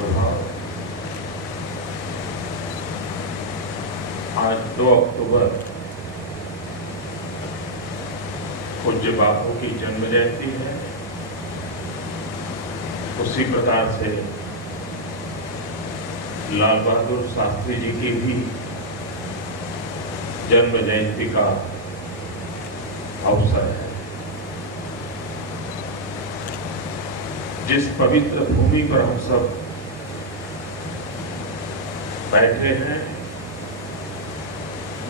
महानुभाव, आज 2 अक्टूबर पूज्य बापू की जन्म जयंती है। उसी प्रकार से लाल बहादुर शास्त्री जी की भी जन्म जयंती का अवसर है। जिस पवित्र भूमि पर हम सब बैठे हैं,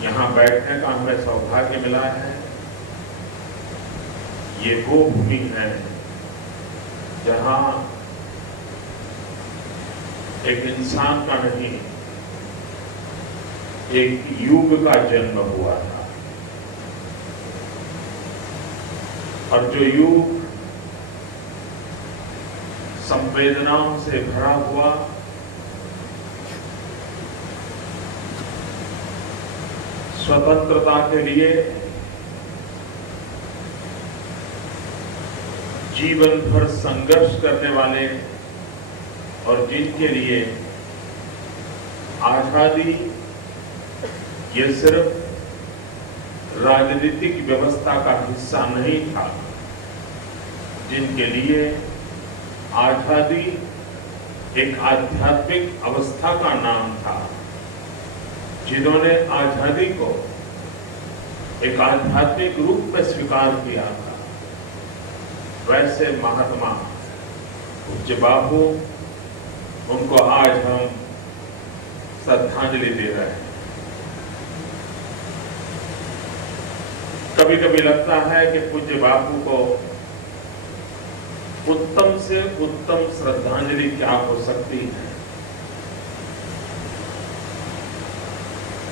यहाँ बैठने का हमें सौभाग्य मिला है। ये वो भूमि है जहाँ एक इंसान का नहीं, एक युग का जन्म हुआ था। और जो युग संवेदनाओं से भरा हुआ, स्वतंत्रता के लिए जीवन भर संघर्ष करने वाले और जिनके लिए आजादी ये सिर्फ राजनीतिक व्यवस्था का हिस्सा नहीं था, जिनके लिए आजादी एक आध्यात्मिक अवस्था का नाम था, जिन्होंने आजादी को एक आध्यात्मिक रूप में स्वीकार किया था, वैसे महात्मा पूज्य बापू, उनको आज हम श्रद्धांजलि दे रहे हैं। कभी कभी लगता है कि पूज्य बापू को उत्तम से उत्तम श्रद्धांजलि क्या हो सकती है।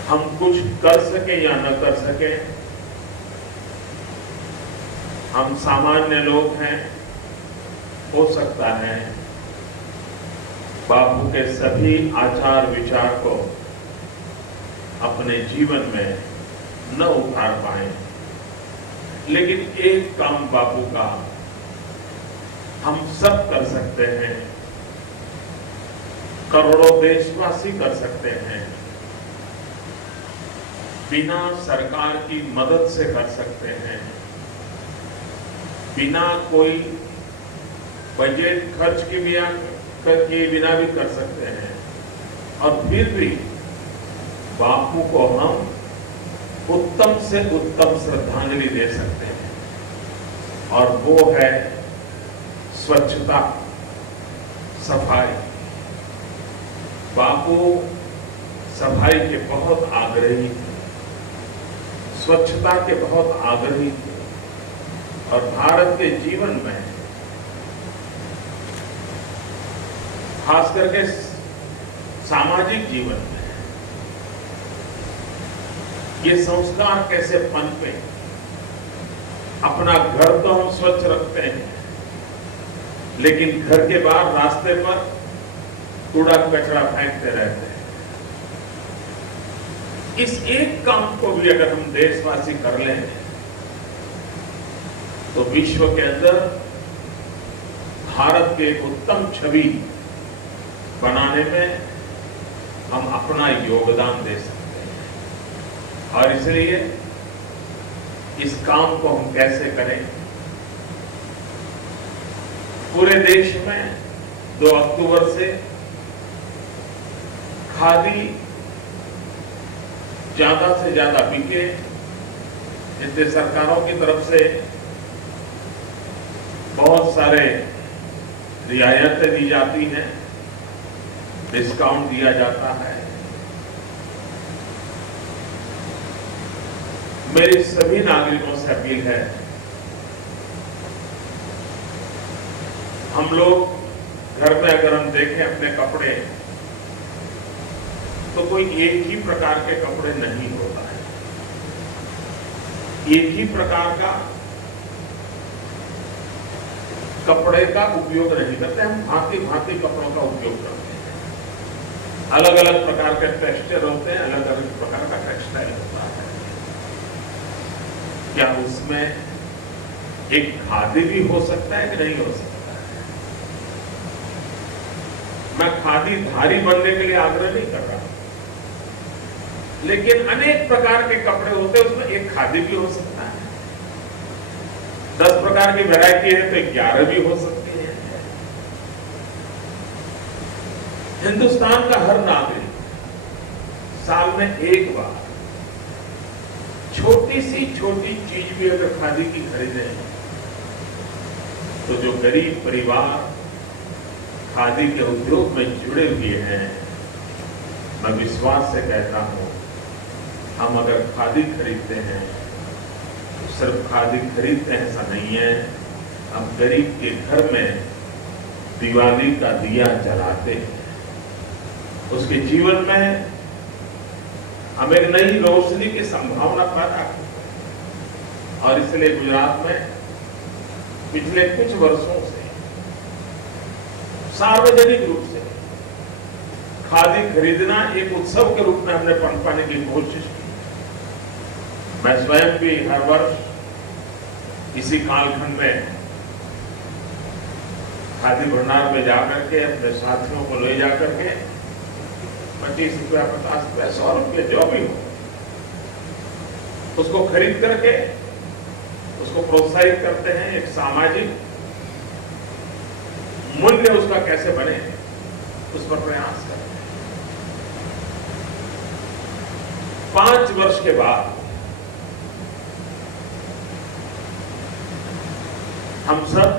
हम कुछ कर सके या न कर सके, हम सामान्य लोग हैं। हो सकता है बापू के सभी आचार विचार को अपने जीवन में न उतार पाए, लेकिन एक काम बापू का हम सब कर सकते हैं, करोड़ों देशवासी कर सकते हैं, बिना सरकार की मदद से कर सकते हैं, बिना कोई बजट खर्च के बिना भी कर सकते हैं। और फिर भी बापू को हम उत्तम से उत्तम श्रद्धांजलि दे सकते हैं, और वो है स्वच्छता, सफाई। बापू सफाई के बहुत आग्रही थे, स्वच्छता के बहुत आग्रही थे, और भारत के जीवन में खास करके सामाजिक जीवन में ये संस्कार कैसे पनपे। अपना घर तो हम स्वच्छ रखते हैं, लेकिन घर के बाहर रास्ते पर कूड़ा कचरा फेंकते रहते हैं। इस एक काम को भी अगर हम देशवासी कर लें तो विश्व के अंदर भारत के एक उत्तम छवि बनाने में हम अपना योगदान दे सकते हैं। और इसलिए इस काम को हम कैसे करें। पूरे देश में 2 अक्टूबर से खादी ज्यादा से ज्यादा बिके, जिससे सरकारों की तरफ से बहुत सारे रियायतें दी जाती हैं, डिस्काउंट दिया जाता है। मेरी सभी नागरिकों से अपील है, हम लोग घर में अगर हम देखें अपने कपड़े, तो कोई एक ही प्रकार के कपड़े नहीं होता है। एक ही प्रकार का कपड़े का उपयोग नहीं करते, हम भांति भांति कपड़ों का उपयोग करते हैं। अलग अलग प्रकार के टेक्सचर होते हैं, अलग अलग प्रकार का टेक्सटाइल होता है। क्या उसमें एक खादी भी हो सकता है कि नहीं हो सकता है? मैं खादी खादीधारी बनने के लिए आग्रह नहीं कर रहा, लेकिन अनेक प्रकार के कपड़े होते हैं, उसमें एक खादी भी हो सकता है। 10 प्रकार की वैरायटी है तो 11 भी हो सकती है। हिंदुस्तान का हर नागरिक साल में एक बार छोटी सी छोटी चीज भी अगर खादी की खरीदे तो जो गरीब परिवार खादी के उद्योग में जुड़े हुए हैं, मैं विश्वास से कहता हूं, हम अगर खादी खरीदते हैं तो सिर्फ खादी खरीदते हैं ऐसा नहीं है, हम गरीब के घर में दिवाली का दिया जलाते हैं, उसके जीवन में हम एक नई रोशनी की संभावना पैदा करते हैं। और इसलिए गुजरात में पिछले कुछ वर्षों से सार्वजनिक रूप से खादी खरीदना एक उत्सव के रूप में हमने पनपाने की कोशिश की। मैं स्वयं भी हर वर्ष इसी कालखंड में खादी भंडार में जाकर के अपने साथियों को ले जाकर के 25 रुपया, 50 रुपया, 100 रुपये जो भी हो, उसको खरीद करके उसको प्रोत्साहित करते हैं। एक सामाजिक मूल्य उसका कैसे बने उस पर प्रयास करते हैं। 5 वर्ष के बाद हम सब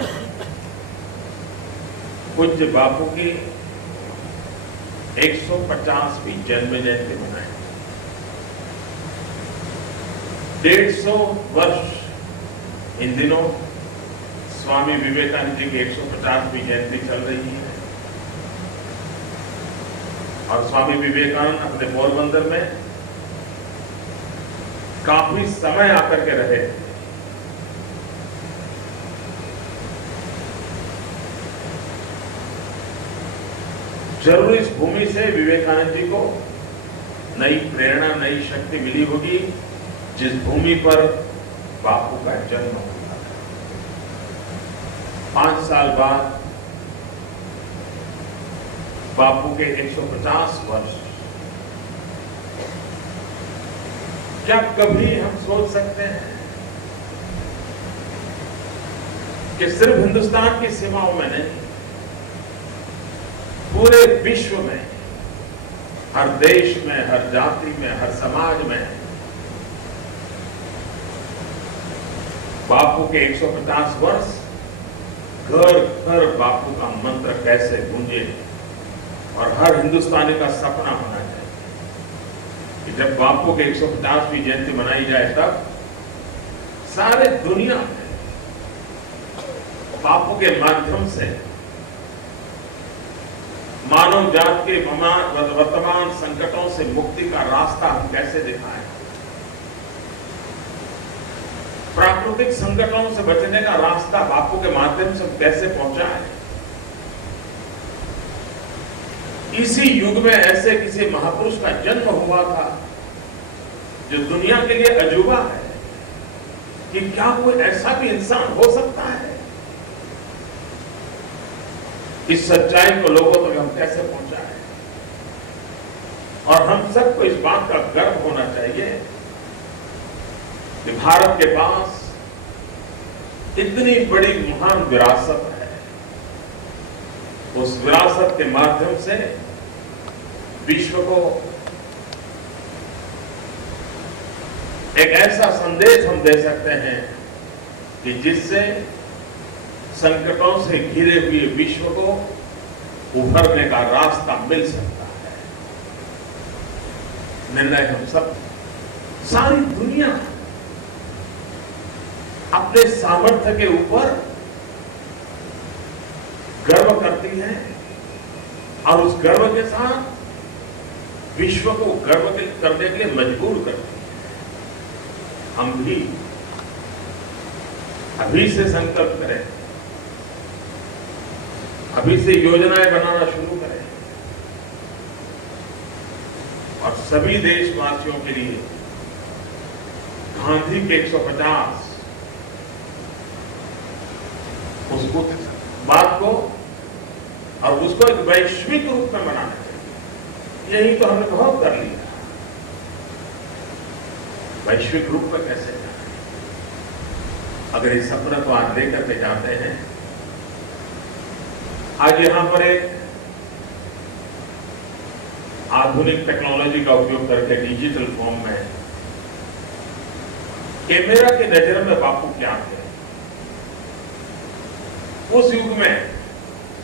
पूज्य बापू की 150वीं जन्म जयंती मनाएं। 150 वर्ष इन दिनों स्वामी विवेकानंद जी की 150वीं जयंती चल रही है और स्वामी विवेकानंद अपने पोरबंदर में काफी समय आकर के रहे। जरूर इस भूमि से विवेकानंद जी को नई प्रेरणा, नई शक्ति मिली होगी, जिस भूमि पर बापू का जन्म हुआ था। 5 साल बाद बापू के 150 वर्ष, क्या कभी हम सोच सकते हैं कि सिर्फ हिंदुस्तान की सीमाओं में नहीं, पूरे विश्व में, हर देश में, हर जाति में, हर समाज में बापू के 150 वर्ष घर घर बापू का मंत्र कैसे गूंजे और हर हिंदुस्तानी का सपना होना चाहिए कि जब बापू के 150वीं जयंती मनाई जाए तब सारे दुनिया में बापू के माध्यम से मानव जात के वर्तमान संकटों से मुक्ति का रास्ता हम कैसे दिखाएं, प्राकृतिक संकटों से बचने का रास्ता बापू के माध्यम से हम कैसे पहुंचाएं। इसी युग में ऐसे किसी महापुरुष का जन्म हुआ था जो दुनिया के लिए अजूबा है कि क्या कोई ऐसा भी इंसान हो सकता है। इस सच्चाई को लोगों तक हम कैसे पहुंचाएं, और हम सबको इस बात का गर्व होना चाहिए कि भारत के पास इतनी बड़ी महान विरासत है। उस विरासत के माध्यम से विश्व को एक ऐसा संदेश हम दे सकते हैं कि जिससे संकटों से घिरे हुए विश्व को उभरने का रास्ता मिल सकता है। निर्णय हम सब, सारी दुनिया अपने सामर्थ्य के ऊपर गर्व करती है और उस गर्व के साथ विश्व को गर्व करने के लिए मजबूर करती है। हम भी अभी से संकल्प करें, अभी से योजनाएं बनाना शुरू करें और सभी देशवासियों के लिए गांधी के 150 उस बात को और उसको एक वैश्विक रूप में बनाना चाहिए। यही तो हमने बहुत कर लिया। वैश्विक रूप में कैसे जाए? अगर इस सपने को आज लेकर के जाते हैं, आज यहां पर एक आधुनिक टेक्नोलॉजी का उपयोग करके डिजिटल फॉर्म में कैमरा की नजर में बापू क्या थे, उस युग में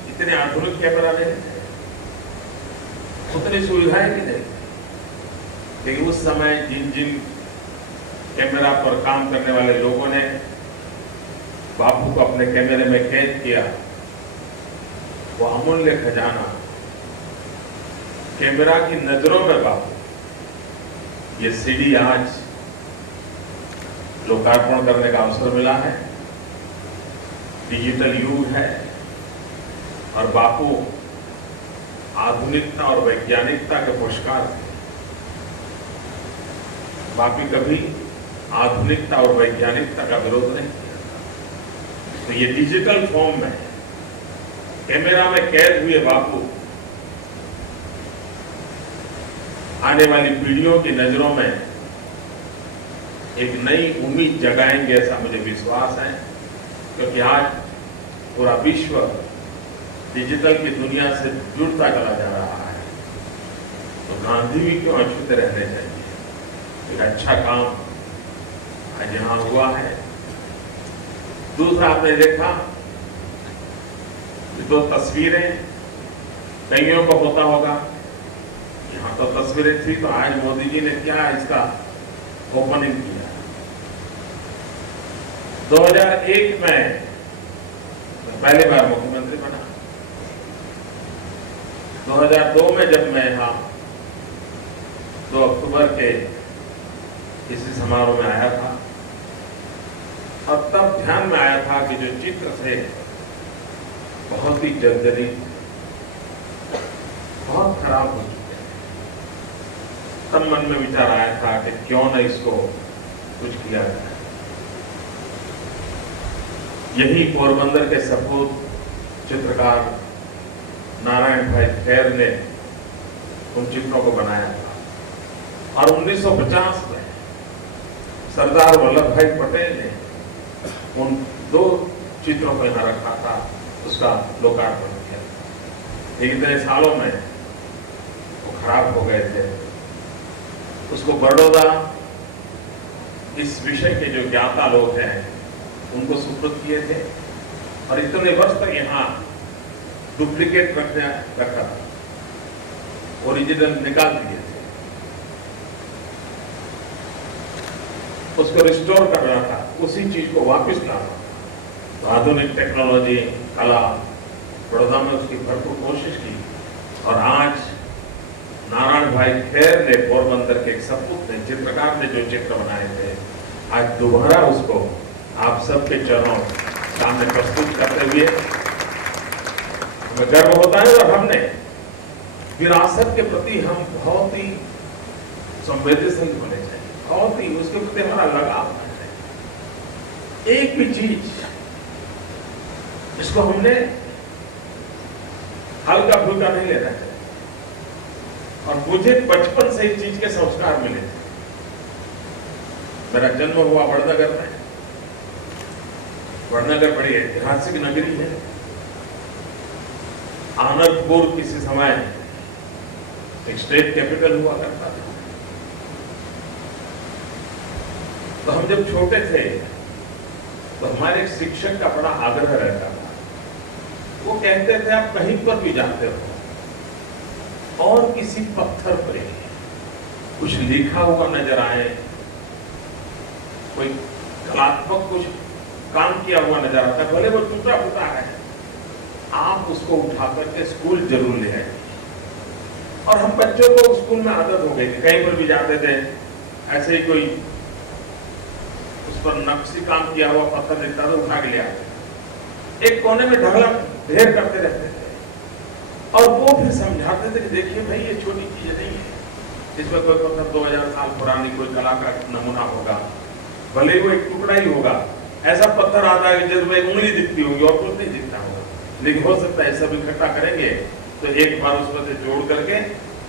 इतने आधुनिक कैमरा नहीं थे, उतनी सुविधाएं भी नहीं, लेकिन उस समय जिन जिन कैमरा पर काम करने वाले लोगों ने बापू को अपने कैमरे में कैद किया, वो अमूल्य खजाना कैमरा की नजरों में बापू, ये सीडी आज लोकार्पण करने का अवसर मिला है। डिजिटल युग है और बापू आधुनिकता और वैज्ञानिकता के पुरस्कार थे। बापू कभी आधुनिकता और वैज्ञानिकता का विरोध नहीं किया। तो ये डिजिटल फॉर्म में कैमरा में कैद हुए बापू आने वाली पीढ़ियों की नजरों में एक नई उम्मीद जगाएंगे, ऐसा मुझे विश्वास है। क्योंकि आज पूरा विश्व डिजिटल की दुनिया से जुड़ता चला जा रहा है, तो गांधी भी क्यों अछूते रहने चाहिए। एक अच्छा काम आज यहां हुआ है। दूसरा, आपने देखा दो तस्वीरें कईयों को होता होगा, यहां तो तस्वीरें थी, तो आज मोदी जी ने क्या इसका ओपनिंग किया। 2001 में पहली बार मुख्यमंत्री बना। 2002 में जब मैं यहां 2 अक्टूबर के किसी समारोह में आया था, और तब ध्यान में आया था कि जो चित्र थे बहुत ही जर्जरित, बहुत खराब हो चुके हैं। तब मन में विचार आया था कि क्यों न इसको कुछ किया जाए। यही पोरबंदर के सपूत चित्रकार नारायण भाई खैर ने उन चित्रों को बनाया था, और 1950 में सरदार वल्लभ भाई पटेल ने उन 2 चित्रों को यहां रखा था, उसका लोकार्पण किया। लेकिन इतने सालों में वो खराब हो गए थे। उसको बड़ौदा इस विषय के जो ज्ञाता लोग हैं उनको सुपुर्द किए थे, और इतने वर्ष तक यहां डुप्लीकेट रखा था, ओरिजिनल निकाल दिए थे। उसको रिस्टोर करना था, उसी चीज को वापस लाना। तो आधुनिक टेक्नोलॉजी, कला, बड़ौदा में उसकी भरपूर कोशिश की, और आज नारायण भाई खैर ने पोरबंदर के एक सपूत ने, चित्रकार ने जो चित्र बनाए थे, आज दोबारा उसको आप सबके चरणों सामने प्रस्तुत करते हुए हमें गर्व होता है। और हमने विरासत के प्रति हम बहुत ही संवेदनशील होने चाहिए, बहुत ही उसके प्रति हमारा लगाव होना चाहिए। एक भी चीज जिसको हमने हल्का फुल्का नहीं लेना चाहिए। और मुझे बचपन से इस चीज के संस्कार मिले थे। मेरा जन्म हुआ वड़नगर में। वड़नगर बड़ी ऐतिहासिक नगरी है। आनंदपुर किसी समय एक स्टेट कैपिटल हुआ करता था। तो हम जब छोटे थे तो हमारे एक शिक्षक का बड़ा आग्रह रहता था। वो कहते थे आप कहीं पर भी जाते हो और किसी पत्थर पर कुछ लिखा हुआ नजर आए, कोई कलात्मक कुछ काम किया हुआ नजर आता है, भले वो टूटा फूटा है, आप उसको उठा करके स्कूल जरूर ले आए। और हम बच्चों को स्कूल में आदत हो गई थी, कहीं पर भी जाते थे ऐसे ही कोई उस पर नक्शी काम किया हुआ पत्थर दिखता था, उठा के ले आते। एक कोने में ढगला ढेर करते रहते थे, और वो फिर समझाते थे कि देखिए भाई ये छोटी चीज नहीं है, इसमें कोई पत्थर 2000 साल पुरानी कोई कला का नमूना होगा, भले वो एक टुकड़ा ही होगा। ऐसा पत्थर आता है कि जिसमें एक उंगली दिखती होगी और कुछ नहीं दिखता होगा। लेकिन हो सकता है सब इकट्ठा करेंगे तो एक बार उसमें से जोड़ करके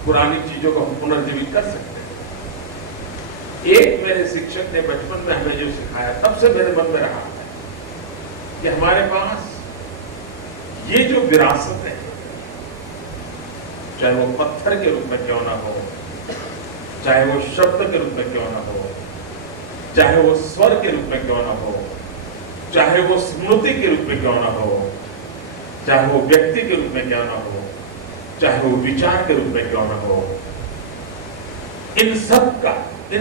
पुरानी चीजों को हम पुनर्जीवित कर सकते हैं। एक मेरे शिक्षक ने बचपन में हमें जो सिखाया, तब से मेरे मन में रहा है कि हमारे पास ये जो विरासत है, चाहे वो पत्थर के रूप में क्यों ना हो, चाहे वो शब्द के रूप में क्यों ना हो, चाहे वो स्वर के रूप में क्यों ना हो, चाहे वो स्मृति के रूप में क्यों ना हो, चाहे वो व्यक्ति के रूप में क्यों ना हो, चाहे वो विचार के रूप में क्यों ना हो, इन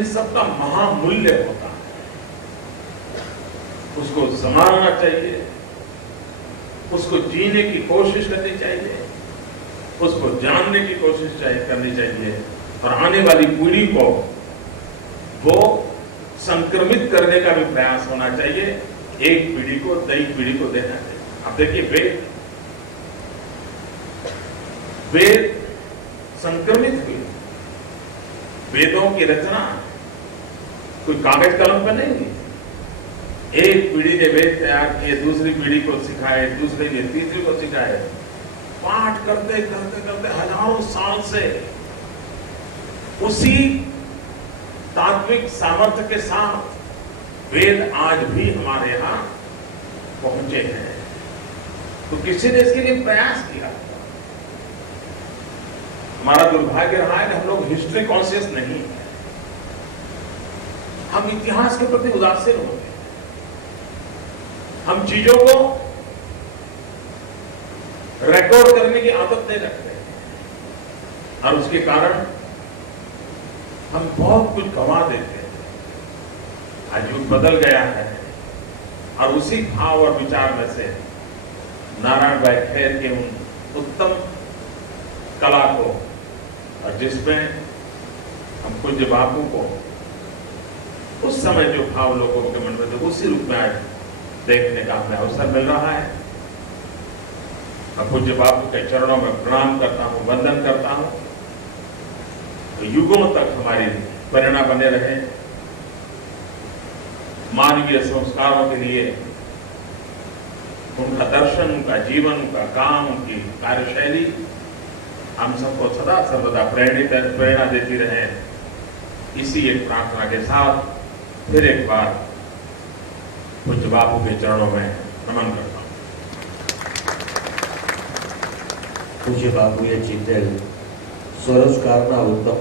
सब का महामूल्य होता है। उसको संभालना चाहिए, उसको जीने की कोशिश करनी चाहिए, उसको जानने की कोशिश करनी चाहिए और आने वाली पीढ़ी को वो संक्रमित करने का भी प्रयास होना चाहिए। एक पीढ़ी को नई पीढ़ी को देना चाहिए। अब देखिए, वेद संक्रमित हुए। वेदों की रचना कोई कागज कलम पर नहीं हुई। एक पीढ़ी ने वेद तैयार किए, दूसरी पीढ़ी को सिखाए, दूसरी ने तीसरी को सिखाए। पाठ करते करते करते हजारों साल से उसी तात्विक सामर्थ्य के साथ वेद आज भी हमारे यहां पहुंचे हैं। तो किसी ने इसके लिए प्रयास किया। हमारा दुर्भाग्य रहा है कि हम लोग हिस्ट्री कॉन्शियस नहीं है। हम इतिहास के प्रति उदासीन होते हैं। हम चीजों को रिकॉर्ड करने की आदत नहीं रखते और उसके कारण हम बहुत कुछ गंवा देते हैं। आज युग बदल गया है और उसी भाव और विचार में से नारायण भाई खेर के उन उत्तम कला को, और जिसमें हम पूज्य बापू को उस समय जो भाव लोगों के मन में थे, उसी रूप में आज देखने का हमें अवसर मिल रहा है। मैं पूज्य बापू के चरणों में प्रणाम करता हूं, वंदन करता हूं। तो युगों तक हमारी प्रेरणा बने रहे। मानवीय संस्कारों के लिए उनका दर्शन, उनका जीवन, उनका काम, उनकी कार्यशैली हम सबको सदा सर्वदा प्रेरणा देती रहे। इसी एक प्रार्थना के साथ फिर एक बार पूज्य बापू के चरणों में नमन करता हूं। પૂજ્ય બાપુએ જીતેલ સ્વરોજગારના ઉત્તમ